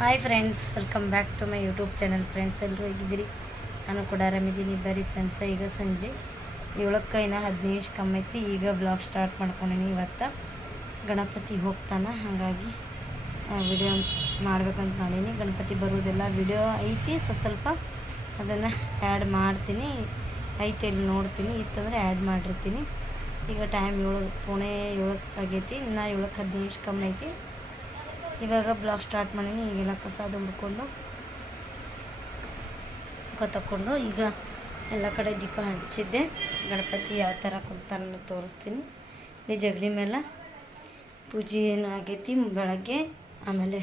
Hi friends, welcome back to my YouTube channel. Friends ಎಲ್ಲರೂ ಹೇಗಿದ್ದೀರಿ? ನಾನು ಕೂಡ ಆರಾಮಿದ್ದೀನಿ. ಬರೀ ಫ್ರೆಂಡ್ಸ, ಈಗ ಸಂಜೆ 7:15 ಕಮ್ಮಿ ಐತಿ. ಈಗ ಬ್ಲಾಗ್ ಸ್ಟಾರ್ಟ್ ಮಾಡ್ಕೊಂಡಿನಿ. ಇವತ್ತು ಗಣಪತಿ ಹೋಗ್ತಾನೆ, ಹಾಗಾಗಿ ವಿಡಿಯೋ ಮಾಡ್ಬೇಕಂತ ಮಾಡೀನಿ. ಗಣಪತಿ ಬರೋದೆಲ್ಲ ವಿಡಿಯೋ ಐತಿ, ಸ್ವಲ್ಪ ಅದನ್ನು ಆ್ಯಡ್ ಮಾಡ್ತೀನಿ. ಐತೆ ಇಲ್ಲಿ ನೋಡ್ತೀನಿ, ಇತ್ತಂದರೆ ಆ್ಯಡ್ ಮಾಡಿರ್ತೀನಿ. ಈಗ ಟೈಮ್ 7 ಆಗೈತಿ. ಇನ್ನು 7:15 ಕಮ್ಮಿ ಐತಿ. ಇವಾಗ ಬ್ಲಾಗ್ ಸ್ಟಾರ್ಟ್ ಮಾಡೀನಿ. ಈಗೆಲ್ಲ ಕಸ ಹುಡ್ಕೊಂಡು ತಗೊಂಡು ಈಗ ಎಲ್ಲ ಕಡೆ ದೀಪ ಹಚ್ಚಿದ್ದೆ. ಗಣಪತಿ ಯಾವ ಥರ ಕುಂತಾನ ತೋರಿಸ್ತೀನಿ. ಇಲ್ಲಿ ಜಗಲಿ ಮೇಲೆ ಪೂಜೆ ಏನು ಆಗೈತಿ ಬೆಳಗ್ಗೆ. ಆಮೇಲೆ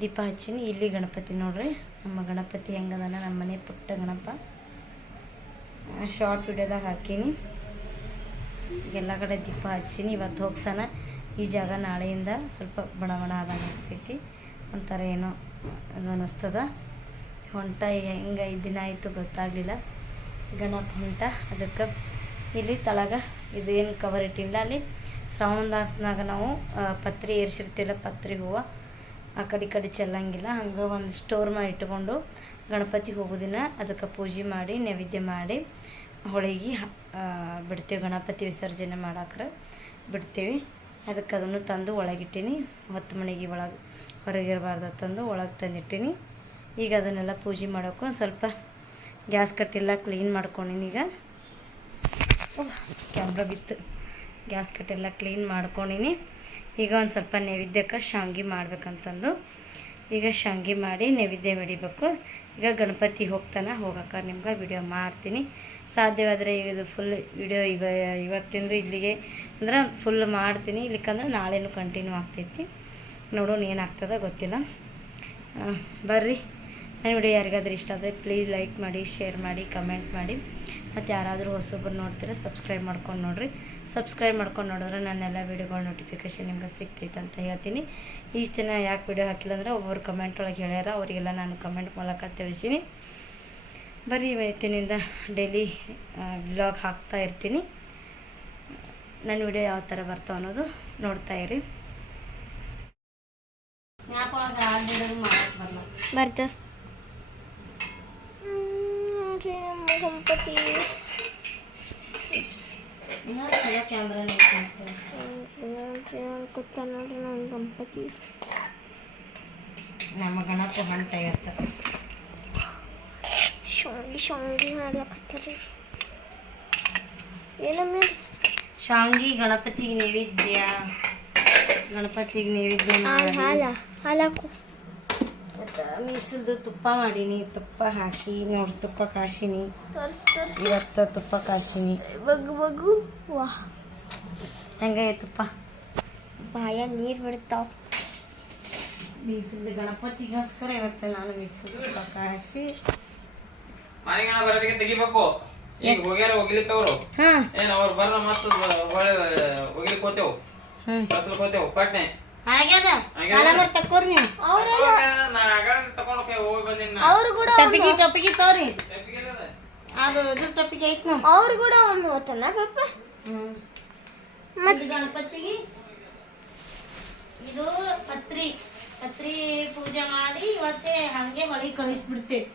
ದೀಪ ಹಚ್ಚೀನಿ. ಇಲ್ಲಿ ಗಣಪತಿ ನೋಡ್ರಿ, ನಮ್ಮ ಗಣಪತಿ ಹೆಂಗದಾನ. ನಮ್ಮ ಮನೆ ಪುಟ್ಟ ಗಣಪ ಶಾರ್ಟ್ ವಿಡಿಯೋದಾಗ ಹಾಕೀನಿ. ಎಲ್ಲ ಕಡೆ ದೀಪ ಹಚ್ಚೀನಿ. ಇವತ್ತು ಹೋಗ್ತಾನೆ. ಈ ಜಾಗ ನಾಳೆಯಿಂದ ಸ್ವಲ್ಪ ಬಣ ಆದಂಗೆ ಆಗ್ತೈತಿ. ಒಂಥರ ಏನೋ ಅದು ಅನ್ನಿಸ್ತದ. ಹೊಂಟ ಹೆಂಗೆ 5 ದಿನ ಆಯಿತು ಗೊತ್ತಾಗಲಿಲ್ಲ. ಗಣಪ ಹೊಂಟ. ಅದಕ್ಕೆ ಇಲ್ಲಿ ತಳಗ ಇದು ಏನು ಕವರ್ ಇಟ್ಟಿಲ್ಲ. ಅಲ್ಲಿ ಶ್ರಾವಣ ಮಾಸನಾಗ ನಾವು ಪತ್ರಿ ಏರ್ಸಿರ್ತಿಲ್ಲ, ಪತ್ರಿ ಹೂವು ಆ ಕಡೆ ಚೆಲ್ಲಂಗಿಲ್ಲ. ಹಂಗೆ ಒಂದು ಸ್ಟೋರ್ ಮಾಡಿ ಇಟ್ಕೊಂಡು ಗಣಪತಿ ಹೋಗೋದಿನ ಅದಕ್ಕೆ ಪೂಜೆ ಮಾಡಿ ನೈವೇದ್ಯ ಮಾಡಿ ಹೊಳಿಗೆ ಬಿಡ್ತೀವಿ. ಗಣಪತಿ ವಿಸರ್ಜನೆ ಮಾಡಾಕ್ರೆ ಬಿಡ್ತೀವಿ. ಅದಕ್ಕೆ ಅದನ್ನು ತಂದು ಒಳಗಿಟ್ಟೀನಿ. 10 ಮಣಿಗೆ ಒಳಗೆ ಹೊರಗಿರಬಾರ್ದು ತಂದು ಒಳಗೆ ತಂದಿಟ್ಟೀನಿ. ಈಗ ಅದನ್ನೆಲ್ಲ ಪೂಜೆ ಮಾಡೋಕ್ಕೂ ಸ್ವಲ್ಪ ಗ್ಯಾಸ್ ಕಟ್ಟೆಲ್ಲ ಕ್ಲೀನ್ ಮಾಡ್ಕೊಂಡಿನಿ. ಈಗ ಕ್ಯಾಮ್ರಾ ಬಿತ್ತು. ಗ್ಯಾಸ್ ಕಟ್ಟೆಲ್ಲ ಕ್ಲೀನ್ ಮಾಡ್ಕೊಂಡಿನಿ. ಈಗ ಒಂದು ಸ್ವಲ್ಪ ನೈವೇದ್ಯಕ್ಕೆ ಶಾವ್ಗೆ ಮಾಡ್ಬೇಕಂತಂದು ಈಗ ಶಾವ್ಗೆ ಮಾಡಿ ನೈವೇದ್ಯ ಹಿಡಿಬೇಕು. ಈಗ ಗಣಪತಿ ಹೋಗಕ್ಕೆ ನಿಮ್ಗೆ ವಿಡಿಯೋ ಮಾಡ್ತೀನಿ. ಸಾಧ್ಯವಾದರೆ ಇದು ಫುಲ್ ವಿಡಿಯೋ ಇವತ್ತಿಂದು ಇಲ್ಲಿಗೆ ಅಂದ್ರೆ ಫುಲ್ ಮಾಡ್ತೀನಿ. ಇಲ್ಲಿಕಂದ್ರೆ ನಾಳೆನೂ ಕಂಟಿನ್ಯೂ ಆಗ್ತೈತಿ. ನೋಡೋಣ ಏನಾಗ್ತದೆ ಗೊತ್ತಿಲ್ಲ. ಬರ್ರಿ, ನನ್ನ ವಿಡಿಯೋ ಯಾರಿಗಾದ್ರೂ ಇಷ್ಟ ಆದರೆ ಪ್ಲೀಸ್ ಲೈಕ್ ಮಾಡಿ, ಶೇರ್ ಮಾಡಿ, ಕಮೆಂಟ್ ಮಾಡಿ. ಮತ್ತು ಯಾರಾದರೂ ಹೊಸೊಬ್ಬರು ನೋಡ್ತೀರಾ ಸಬ್ಸ್ಕ್ರೈಬ್ ಮಾಡ್ಕೊಂಡು ನೋಡಿರಿ. ಸಬ್ಸ್ಕ್ರೈಬ್ ಮಾಡ್ಕೊಂಡು ನೋಡಿದ್ರೆ ನನ್ನೆಲ್ಲ ವೀಡಿಯೋಗಳ ನೋಟಿಫಿಕೇಷನ್ ನಿಮ್ಗೆ ಸಿಗ್ತೈತೆ ಅಂತ ಹೇಳ್ತೀನಿ. ಇಷ್ಟು ದಿನ ಯಾಕೆ ವಿಡಿಯೋ ಹಾಕಿಲ್ಲ ಅಂದರೆ ಒಬ್ಬರು ಕಮೆಂಟ್ ಒಳಗೆ ಹೇಳ್ಯಾರ, ಅವರಿಗೆಲ್ಲ ನಾನು ಕಮೆಂಟ್ ಮೂಲಕ ತಿಳಿಸೀನಿ. ಬರೀ ಇವತ್ತಿನಿಂದ ಡೈಲಿ ವ್ಲಾಗ್ ಹಾಕ್ತಾ ಇರ್ತೀನಿ. ನನ್ನ ವಿಡಿಯೋ ಯಾವ ಥರ ಬರ್ತಾವ ಅನ್ನೋದು ನೋಡ್ತಾ ಇರಿ. ಸ್ನ್ಯಾಪ್ ಒಳಗೆ ಆಡಿಡೋದು ಮಾಡೋಕ್ಕೆ ಬರಲ್ಲ. ಬರ್ತಾ ಗಣಪತಿ ಚಲೋ ಕ್ಯಾಮ್ರಾ ಗೊತ್ತ ನೋಡ್ರಿ. ನನ್ನ ಗಣಪತಿ ನಮ್ಮ ಗಣಪ ಹೊಂಟ ಇರ್ತಾರೆ. ಶಾಂಗಿ ಮಾಡ್ಲಕತ್ತಾರೆ. ಏನಮ್ಮ ಶಾಂಗಿ ಗಣಪತಿಗೆ ನೈವೇದ್ಯ. ಹಾಲಾಕು ಮೀಸಲ್ದು ತುಪ್ಪ ಮಾಡೀನಿ. ತುಪ್ಪ ಹಾಕಿ ನೋಡಿ, ತುಪ್ಪ ಕಾಶಿನಿ. ಇವತ್ತು ತುಪ್ಪ ಕಾಶಿನಿ. ವಾಹ್, ಹೆಂಗೆ ತುಪ್ಪ ಬಾಯ ನೀರು ಬಿಡ್ತಾವ. ಮೀಸಲ್ದು ಗಣಪತಿಗೋಸ್ಕರ ಇವತ್ತು ನಾನು ಮೀಸಲು ತುಪ್ಪ ಕಾಶಿ ತೆಗಿಬೇಕು. ಈಗ ಹೋಗ್ಯಾರ ಹೋಗ್ಲಿಕ್ಕೆ ಅವರು ಏನ್ ಅವ್ರು ಬರ್ರ ಮತ್ತ ಹೋಗ್ಲಿಕ್ಕೆ ಹೋತೇವು ಪಟ್ನೆ ಆಗ್ಯದ. ತಕ್ಕೋರಿ ನೀವು ಟೊಪಿಗೆ ತೋರಿ. ಅದು ಟೊಪಿಗೆ ಐತ್ ನಾವು ಅವ್ರು ಕೂಡ ಒಂದು ಹೋತನ ಪಾಪ. ಮತ್ತೆ ಗಣಪತಿಗೆ ಇದು ಪತ್ರಿ ಪೂಜೆ ಮಾಡಿ ಇವತ್ತೇ ಹಂಗೆ ಹೊಳಿಗೆ ಕಳಿಸ್ಬಿಡ್ತೇವೆ.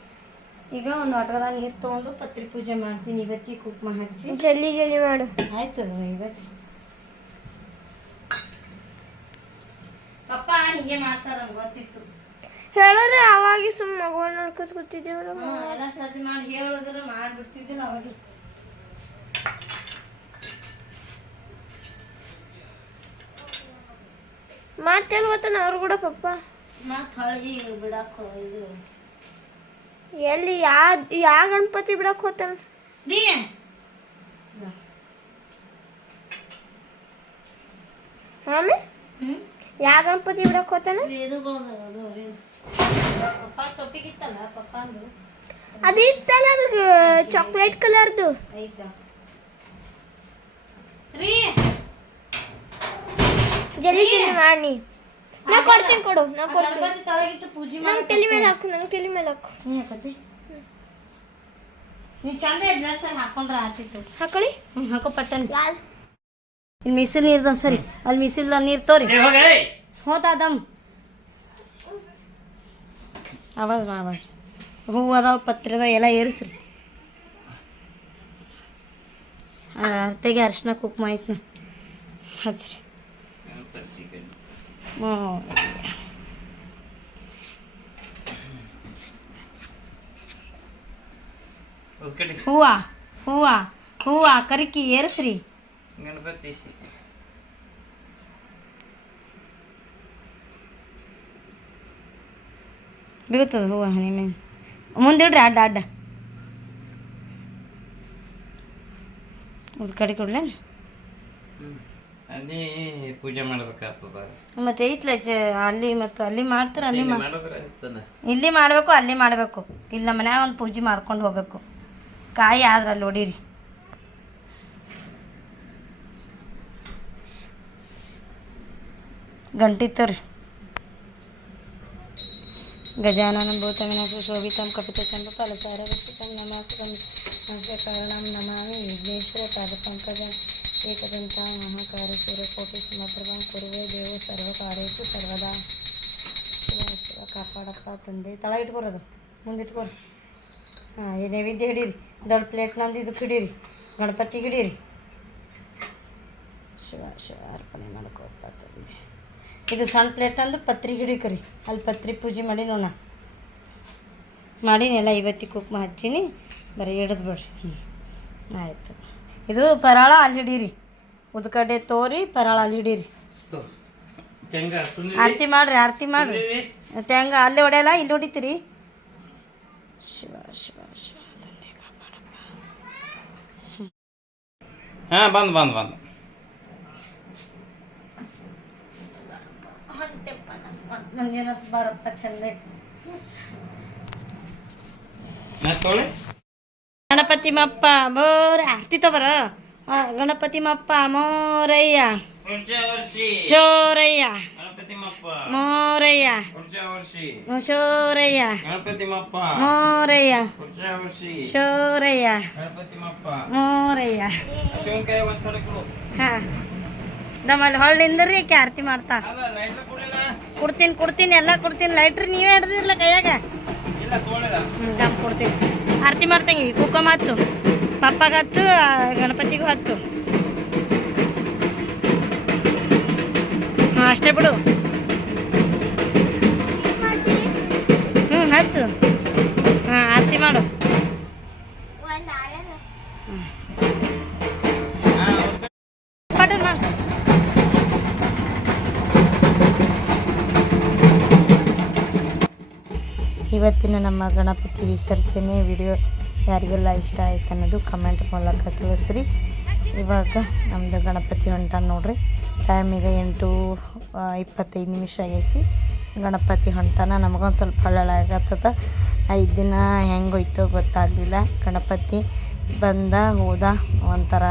ಈಗ ಒಂದು ವಾಟರ್ದಾಗ ನೀರು ತೊಗೊಂಡು ಪತ್ರಿ ಪೂಜೆ ಮಾಡ್ತೀನಿ. ಇವತ್ತಿಗೆ ಕುಂಕುಮ ಹಚ್ಚಿ ಜಲ್ದಿ ಮಾಡು. ಆಯ್ತು. ಇವತ್ತು ಪಪ್ಪ ಹಿಂಗೆ ಮಾಡ್ತಾರ ಗೊತ್ತಿತ್ತು. ಹೇಳಿದ್ರೆ ಅವಾಗ ಸುಮ್ಮನೆ ಮಗುವನ್ನ ನೋಡ್ಕೊತ ಕೂತಿದ್ದೇವಲ್ಲ. ಎಲ್ಲ ಸಜ್ಜು ಮಾಡಿ ಹೇಳಿದ್ರೆ ಮಾಡಿಬಿಡ್ತಿದ್ದಿಲ್ಲ ಅವಾಗ. ಮತ್ತೇನು ಗೊತ್ತಾನ ಅವ್ರು ಕೂಡ ಪಪ್ಪ ಮತ್ತೆ ಹೊಳಗಿ ಬಿಡಾಕ ಇದು ಎಲ್ಲಿ ಯಾವ ಗಣಪತಿ ಬಿಡಕ್ ಹೋತಾನ ರೀ? ಆಮೇಲೆ ಯಾವ ಗಣಪತಿ ಬಿಡಕ್ ಹೋತಾನ? ಅದು ಇತ್ತಲ್ಲ, ಅದು ಚಾಕ್ಲೇಟ್ ಕಲರ್ದು ಜಲ್ದಿ ಮಾಡಿ. ನಾ ಕೊಡ್ತೀನಿ, ಕೊಡು. ನಾ ಕೊಡ್ತೀನಿ. ನಂಗೆ ತಲೆ ಮೇಲೆ ಹಾಕು. ನೀ ಹಾಕತಿ ನೀ ಚಂದ ಡ್ರೆಸ್ ಹಾಕೊಂಡ್ರೆ ಆತಿತ್ತು. ಹಾಕೊಳ್ಳಿ. ಹಾಕೋ ಪಟ್ಟನ್. ಇಲ್ಲಿ ಮಿಸಿಲ್ ನೀರ್ದ ಸರಿ. ಅಲ್ಲಿ ಮಿಸಿಲ್ ನೀರು ತೋರಿ ಹೋತಾದಮ್. ಆವಾಜ್ ಮಾಡಬೇಡಿ. ಹೂವು ಅದಾವ, ಪತ್ರಿ ಅದಾವ, ಎಲ್ಲ ಏರಿಸ್ರಿ. ಅತ್ತೆಗೆ ಅರ್ಶಿನ ಕುಕ್ಮ ಆಯ್ತು ಹಚ್ರಿ. ಹೂವ ಹೂವ ಹೂವ ಕರಿಕಿ ಏರಿಸ್ರಿ. ಗಣಪತಿ ಬೀಳ್ತದ ಹೂವು ನಿಮ್ಮ ಮುಂದಿಡ್ರಿ. ಅಡ್ಡ ಅಡ್ಡ ಉದ್ ಕಡೆ ಕೊಡ್ಲ. ಅಲ್ಲಿ ಪೂಜೆ ಮಾಡ್ಬೇಕಾಗ್ತದ. ಮತ್ತೆ ಐತ್ಲ ಅಲ್ಲಿ ಮತ್ತು ಅಲ್ಲಿ ಮಾಡ್ತಾರೆ, ಅಲ್ಲಿ ಇಲ್ಲಿ ಮಾಡಬೇಕು, ಅಲ್ಲಿ ಮಾಡಬೇಕು. ಇಲ್ಲಿ ನಮ್ಮ ಮನ್ಯಾಗ ಒಂದು ಪೂಜೆ ಮಾಡ್ಕೊಂಡು ಹೋಗ್ಬೇಕು. ಕಾಯಿ ಆದ್ರೆ ಅಲ್ಲಿ ಹೊಡೀರಿ. ಗಂಟಿತ್ತವ್ರಿ. ಗಜಾನನಂ ಭೂತಗಣಂ ಸುಶೋಭಿತಂ ಕಪಿತಚಂದ್ರಫಲಸಾರಭಕ್ಷಿತಂ ನಮಾಸ್ಕರಣಂ ನಮಾಮಿ ವಿಘ್ನೇಶ್ವರ ಪಾದಪಂಕಜಂ ಏಕದಂತಾಂ ಮಹಾಕಾರ ಸೂರ್ಯಕೋಟಿ ಸಮಪ್ರಭಾಂ ಕುರುವೆ ದೇವ ಸರ್ವಕಾರ್ಯೇಷು ಸರ್ವದಾ. ಶಿವ ಕಾಪಾಡಪ್ಪ ತಂದೆ. ತಳ ಇಟ್ಕೊರೋದು, ಮುಂದೆ ಇಟ್ಕೊರಿ. ಹಾಂ, ಈ ನೈವೇದ್ಯ ಹಿಡೀರಿ. ದೊಡ್ಡ ಪ್ಲೇಟ್ ನಂದು ಇದಕ್ಕೆ ಹಿಡೀರಿ, ಗಣಪತಿಗೆ ಹಿಡೀರಿ. ಶಿವ ಶಿವ ಅರ್ಪಣೆ ಮಾಡ್ಕೋಪ್ಪ ತಂದೆ. ಇದು ಸಣ್ಣ ಪ್ಲೇಟ್ ಅಂದು ಪತ್ರಿ ಹಿಡಿಕರಿ. ಅಲ್ಲಿ ಪತ್ರಿ ಪೂಜೆ ಮಾಡಿ ನೋಣ ಮಾಡೀನಿ. ಎಲ್ಲ ಇವತ್ತಿ ಕುಕ್ಮ ಹಚ್ಚೀನಿ, ಬರೀ ಹಿಡಿದು ಬಿಡ್ರಿ. ಆಯಿತು. ಇದು ಪರಾಳ ಅಲ್ಲಿ ಹಿಡೀರಿ. ಉದ್ಕಡ್ಡೆ ತೋರಿ ಪರಾಳ ಅಲ್ಲಿ ಹಿಡೀರಿ. ಆರತಿ ಮಾಡ್ರಿ, ಆರತಿ ಮಾಡ್ರಿ. ಹೆಂಗ ಅಲ್ಲೇ ಹೊಡೆಯಲ್ಲ, ಇಲ್ಲಿ ಹೊಡಿತೀರಿ. ಶಿವ ಶಿವ ಶಿವ ತಂದೆ ಕಾಪಾಡಪ್ಪ. ಹಾಂ, ಬಂದು ಮಂದಿನ ಬಾರಪ್ಪ ಚಂದ. ಗಣಪತಿ ಮಪ್ಪ ಮೋರ ಆರ್ತಿ ತಗೋರ. ಗಣಪತಿ ಮಪ್ಪ ಮೋರಯ್ಯ ಶೋರಯ್ಯ ಮೋರಯ್ಯ ಶೋರಯ್ಯ ಮೋರಯ್ಯ ಶೋರಯ್ಯ ಮೋರಯ್ಯ. ಹಾಂ, ನಮ್ಮಲ್ಲಿ ಹೊಳ್ಳಿಂದ್ರಿ ಆಕೆ ಆರತಿ ಮಾಡ್ತಾ. ಕೊಡ್ತೀನಿ ಎಲ್ಲ ಕೊಡ್ತೀನಿ. ಲೈಟ್ರಿ ನೀವೇ ಹಿಡ್ದಿರ್ಲ ಕೈಯಾಗ. ದಮ್ ಕೊಡ್ತೀನಿ. ಆರತಿ ಮಾಡ್ತಂಗೆ. ಕುಕ್ಕಮ್ಮ ಹಚ್ಚು, ಪಪ್ಪಗ ಹಚ್ಚು, ಗಣಪತಿಗೂ ಹಚ್ಚು. ಹಾಂ, ಅಷ್ಟೇ ಬಿಡು. ಹಚ್ಚು. ಹಾಂ, ಆರತಿ ಮಾಡು. ಪಟನ್ ಮಾಡು. ಇವತ್ತಿನ ನಮ್ಮ ಗಣಪತಿ ವಿಸರ್ಜನೆ ವಿಡಿಯೋ ಯಾರಿಗೆಲ್ಲ ಇಷ್ಟ ಆಯ್ತು ಅನ್ನೋದು ಕಮೆಂಟ್ ಮೂಲಕ ತಿಳಿಸ್ರಿ. ಇವಾಗ ನಮ್ಮದು ಗಣಪತಿ ಹೊಂಟ ನೋಡ್ರಿ. ಟೈಮ್ ಈಗ 8:25 ಆಗೈತಿ. ಗಣಪತಿ ಹೊಂಟನ ನಮಗೊಂದು ಸ್ವಲ್ಪ ಹಳ್ಳಾಗತ್ತದ. 5 ದಿನ ಹೆಂಗೋಯ್ತೋ ಗೊತ್ತಾಗಲಿಲ್ಲ. ಗಣಪತಿ ಬಂದ ಹೋದ, ಒಂಥರ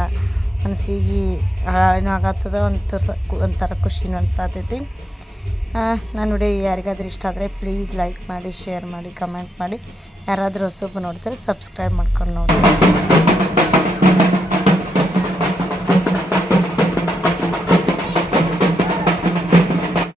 ಮನಸ್ಸಿಗೆ ಹಳನೂ ಆಗತ್ತದ, ಒಂಥರ ಖುಷಿನೂ ಅನ್ಸಾತೈತಿ. ನಾನು ವಿಡಿಯೋ ಯಾರಿಗಾದ್ರೂ ಇಷ್ಟ ಆದರೆ ಪ್ಲೀಸ್ ಲೈಕ್ ಮಾಡಿ, ಶೇರ್ ಮಾಡಿ, ಕಮೆಂಟ್ ಮಾಡಿ. ಯಾರಾದರೂ ಹೊಸಬು ನೋಡ್ತಾರೆ ಸಬ್ಸ್ಕ್ರೈಬ್ ಮಾಡ್ಕೊಂಡು ನೋಡಿ.